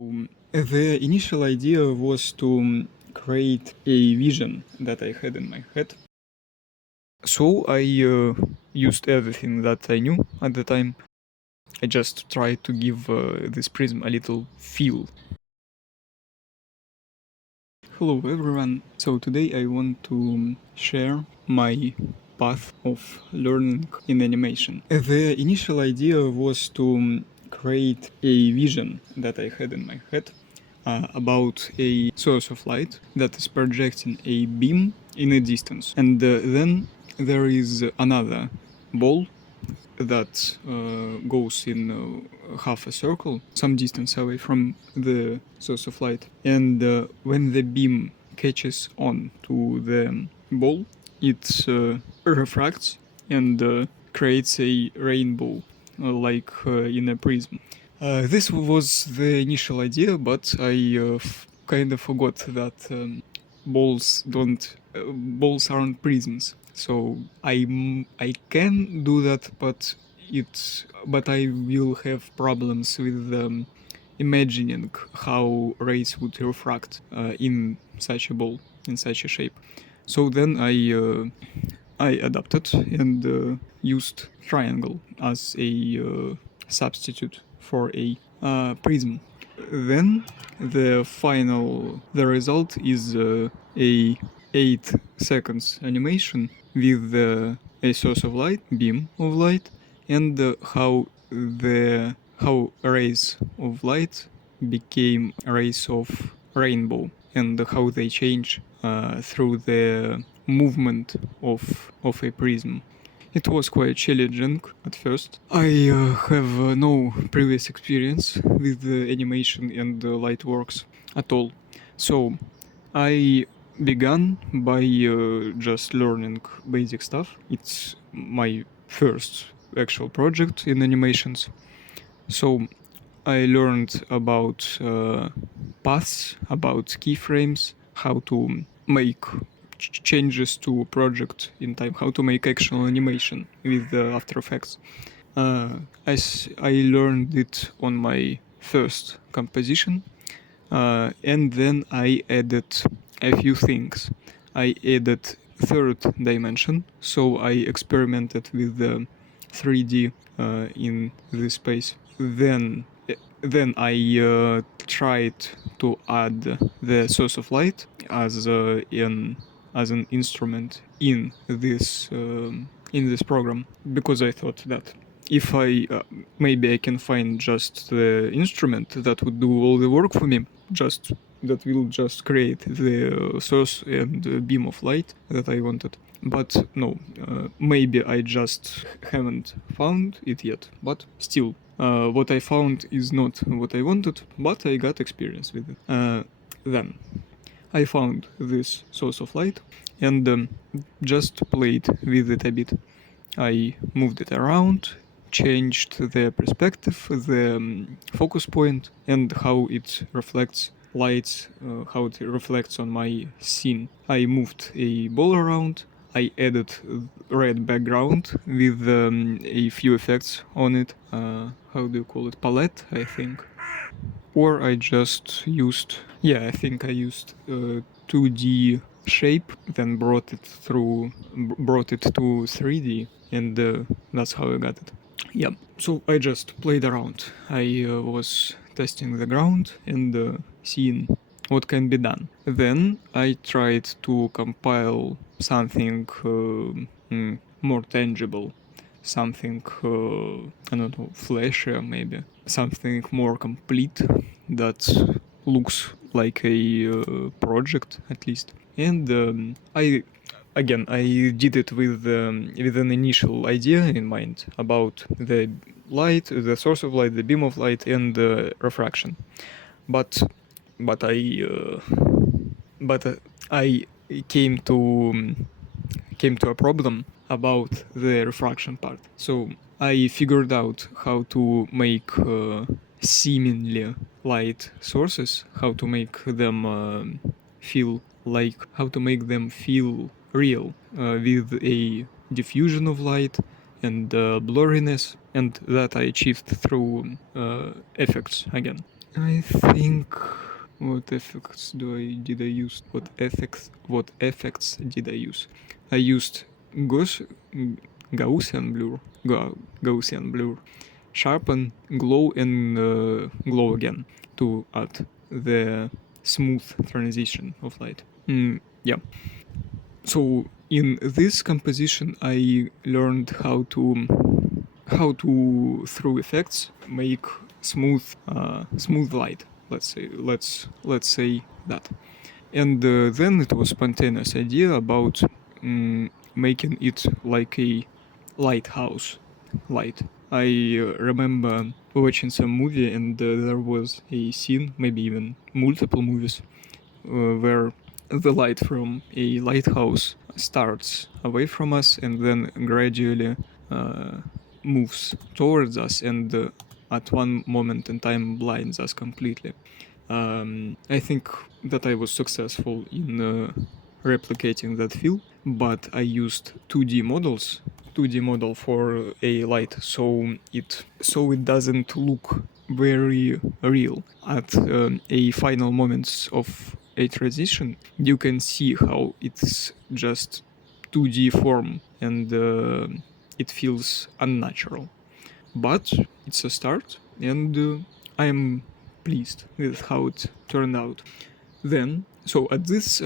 The initial idea was to create a vision that I had in my head. So I used everything that I knew at the time. I just tried to give this prism a little feel. Hello everyone. So today I want to share my path of learning in animation. The initial idea was to create a vision that I had in my head about a source of light that is projecting a beam in a distance. And then there is another ball that goes in half a circle, some distance away from the source of light. And when the beam catches on to the ball, it refracts and creates a rainbow, like in a prism. This was the initial idea, but I kind of forgot that balls aren't prisms. So I can do that, but I will have problems with imagining how rays would refract in such a ball, in such a shape. So then I adapted and used triangle as a substitute for a prism. Then the result is a 8 seconds animation with a source of light, beam of light, and how rays of light became rays of rainbow, and how they change through the movement of a prism. It was quite challenging at first. I have no previous experience with animation and light works at all. So I began by just learning basic stuff. It's my first actual project in animations. So I learned about paths, about keyframes, how to make changes to a project in time, how to make actual animation with After Effects. I learned it on my first composition, and then I added a few things. I added third dimension, so I experimented with the 3D in this space. Then I tried to add the source of light as an instrument in this program, because I thought that if I maybe I can find just the instrument that would do all the work for me, that will just create the source and the beam of light that I wanted. But no, maybe I just haven't found it yet. But still, what I found is not what I wanted, but I got experience with it. Then I found this source of light and just played with it a bit. I moved it around, changed the perspective, the focus point, and how it reflects lights, how it reflects on my scene. I moved a ball around. I added red background with a few effects on it. How do you call it? Palette, I think. Or I just used, I think I used 2D shape, then brought it to 3D, and that's how I got it. Yeah, so I just played around. I was testing the ground and seeing what can be done. Then I tried to compile something more tangible, something, I don't know, flashier maybe, something more complete that looks like a project at least. And I did it with an initial idea in mind about the light, the source of light, the beam of light, and refraction. But I came to a problem about the refraction part. So I figured out how to make seemingly light sources, how to make them feel real with a diffusion of light and blurriness, and that I achieved through effects again. I think what effects did I use? What effects did I use? I used Gauss, Gaussian blur, Gaussian blur, sharpen, glow, and glow again to add the smooth transition of light. Yeah. So in this composition, I learned how to through effects make smooth light. Let's say that. And then it was spontaneous idea about making it like a lighthouse light. I remember watching some movie, and there was a scene, maybe even multiple movies, where the light from a lighthouse starts away from us and then gradually uh, moves towards us, and at one moment in time blinds us completely. I think that I was successful in replicating that feel, but I used 2D models, 2D model for a light, so it doesn't look very real. At a final moments of a transition, you can see how it's just 2D form, and it feels unnatural. But it's a start, and I am pleased with how it turned out. Then, so at this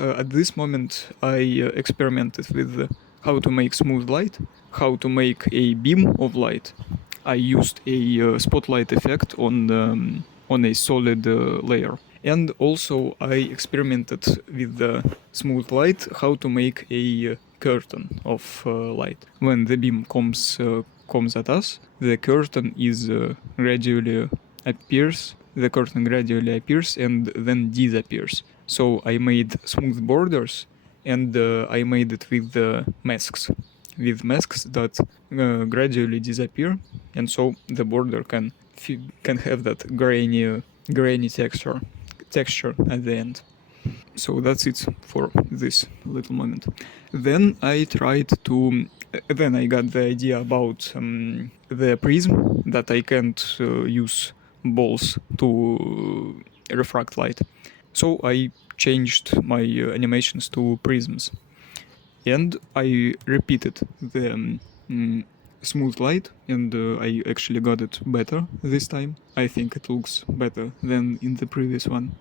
moment, I experimented with how to make smooth light, how to make a beam of light. I used a spotlight effect on a solid layer, and also I experimented with the smooth light, how to make a curtain of light. When the beam comes at us, the curtain is gradually appears. The curtain gradually appears and then disappears. So I made smooth borders, and I made it with masks that gradually disappear, and so the border can have that grainy texture at the end. So that's it for this little moment. Then I tried to. Then I got the idea about the prism, that I can't use balls to refract light. So I changed my animations to prisms, and I repeated the smooth light, and I actually got it better this time. I think it looks better than in the previous one.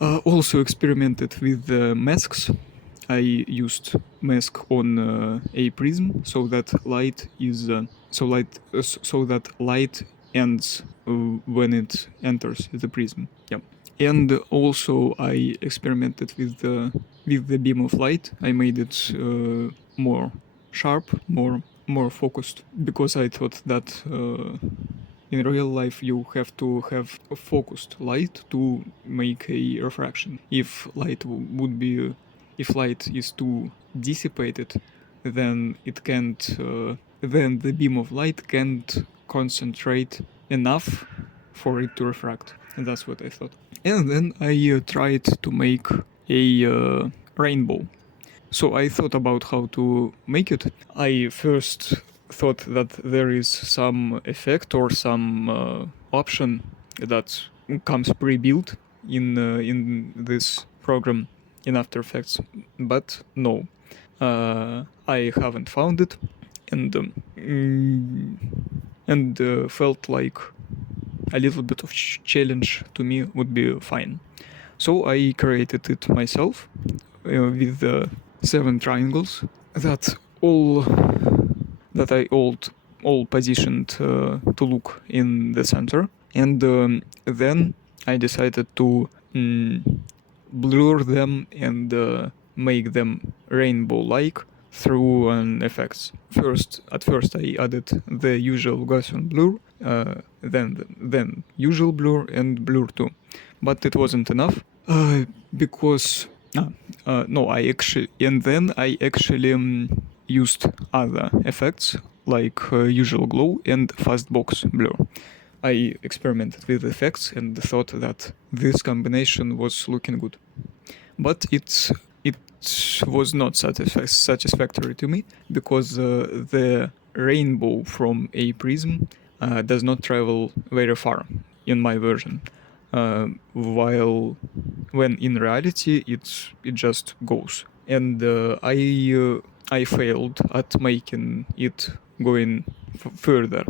Also experimented with masks. I used mask on a prism, so that light ends when it enters the prism. Yeah. And also I experimented with the beam of light. I made it more sharp, more focused, because I thought that in real life you have to have a focused light to make a refraction. If light is too dissipated, then it can't then the beam of light can't concentrate enough for it to refract. And that's what I thought. And then I tried to make a rainbow. So I thought about how to make it. I first thought that there is some effect or some option that comes pre-built in this program in After Effects, but no, I haven't found it, and felt like a little bit of challenge to me would be fine. So I created it myself with 7 triangles that I all positioned to look in the center, and then I decided to blur them and make them rainbow-like through effects. At first I added the usual Gaussian blur, then usual blur and blur 2, but it wasn't enough because no, I actually used other effects like usual glow and fast box blur. I experimented with effects and thought that this combination was looking good, but it was not satisfactory to me, because the rainbow from a prism does not travel very far in my version. while when in reality it just goes. And I failed at making it going further.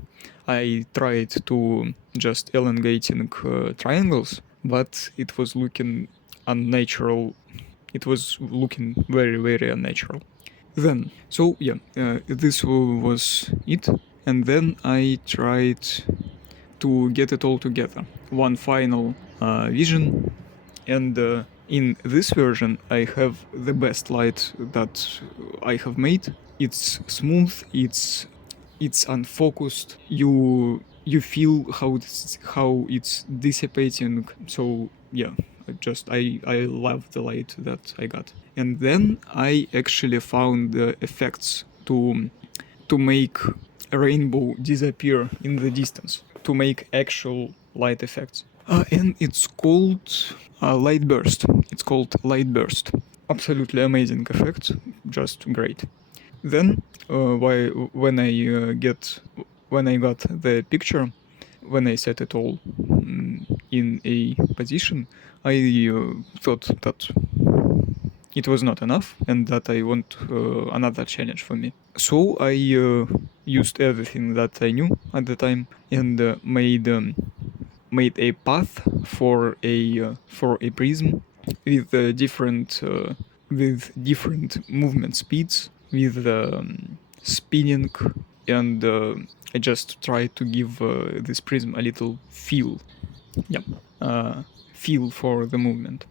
I tried to just elongating triangles, but it was looking unnatural. It was looking very, very unnatural. Then, so yeah, this was it. And then I tried to get it all together. One final vision, and in this version I have the best light that I have made. It's smooth, it's unfocused. You feel how it's dissipating. So yeah, I love the light that I got. And then I actually found the effects to make a rainbow disappear in the distance, to make actual light effects. And it's called light burst. It's called light burst. Absolutely amazing effect, just great. Then, when I got the picture, when I set it all in a position, I thought that it was not enough and that I want another challenge for me. So I used everything that I knew at the time and made a path for a prism with different movement speeds, with spinning, and I just tried to give this prism a little feel. Yeah, feel for the movement.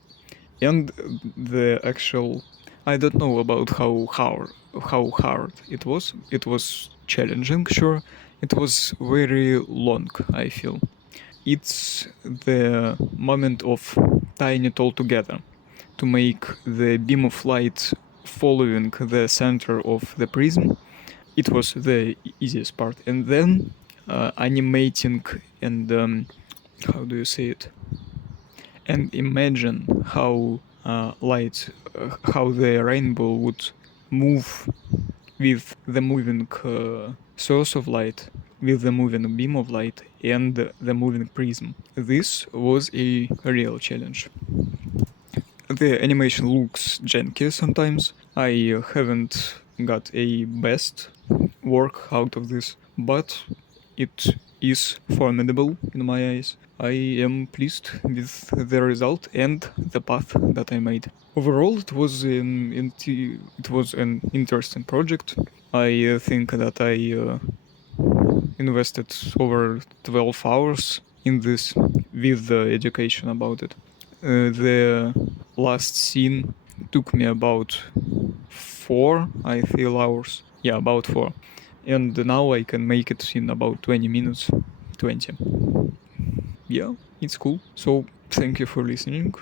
And the actual, I don't know about how hard it was. It was challenging, sure. It was very long, I feel. It's the moment of tying it all together to make the beam of light following the center of the prism. It was the easiest part. And then animating and how do you say it? And imagine how how the rainbow would move with the moving source of light, with the moving beam of light, and the moving prism. This was a real challenge. The animation looks janky sometimes. I haven't got a best work out of this, but it is formidable in my eyes. I am pleased with the result and the path that I made. Overall, it was an interesting project. I think that I invested over 12 hours in this with the education about it. The last scene took me about 4, I feel, hours. Yeah, about 4. And now I can make it in about 20 minutes. 20. Yeah, it's cool. So, thank you for listening.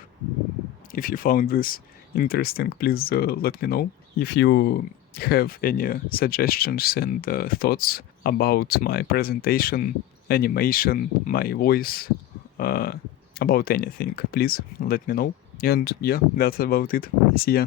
If you found this interesting, please let me know. If you have any suggestions and thoughts about my presentation, animation, my voice, about anything, please let me know. And yeah, that's about it. See ya.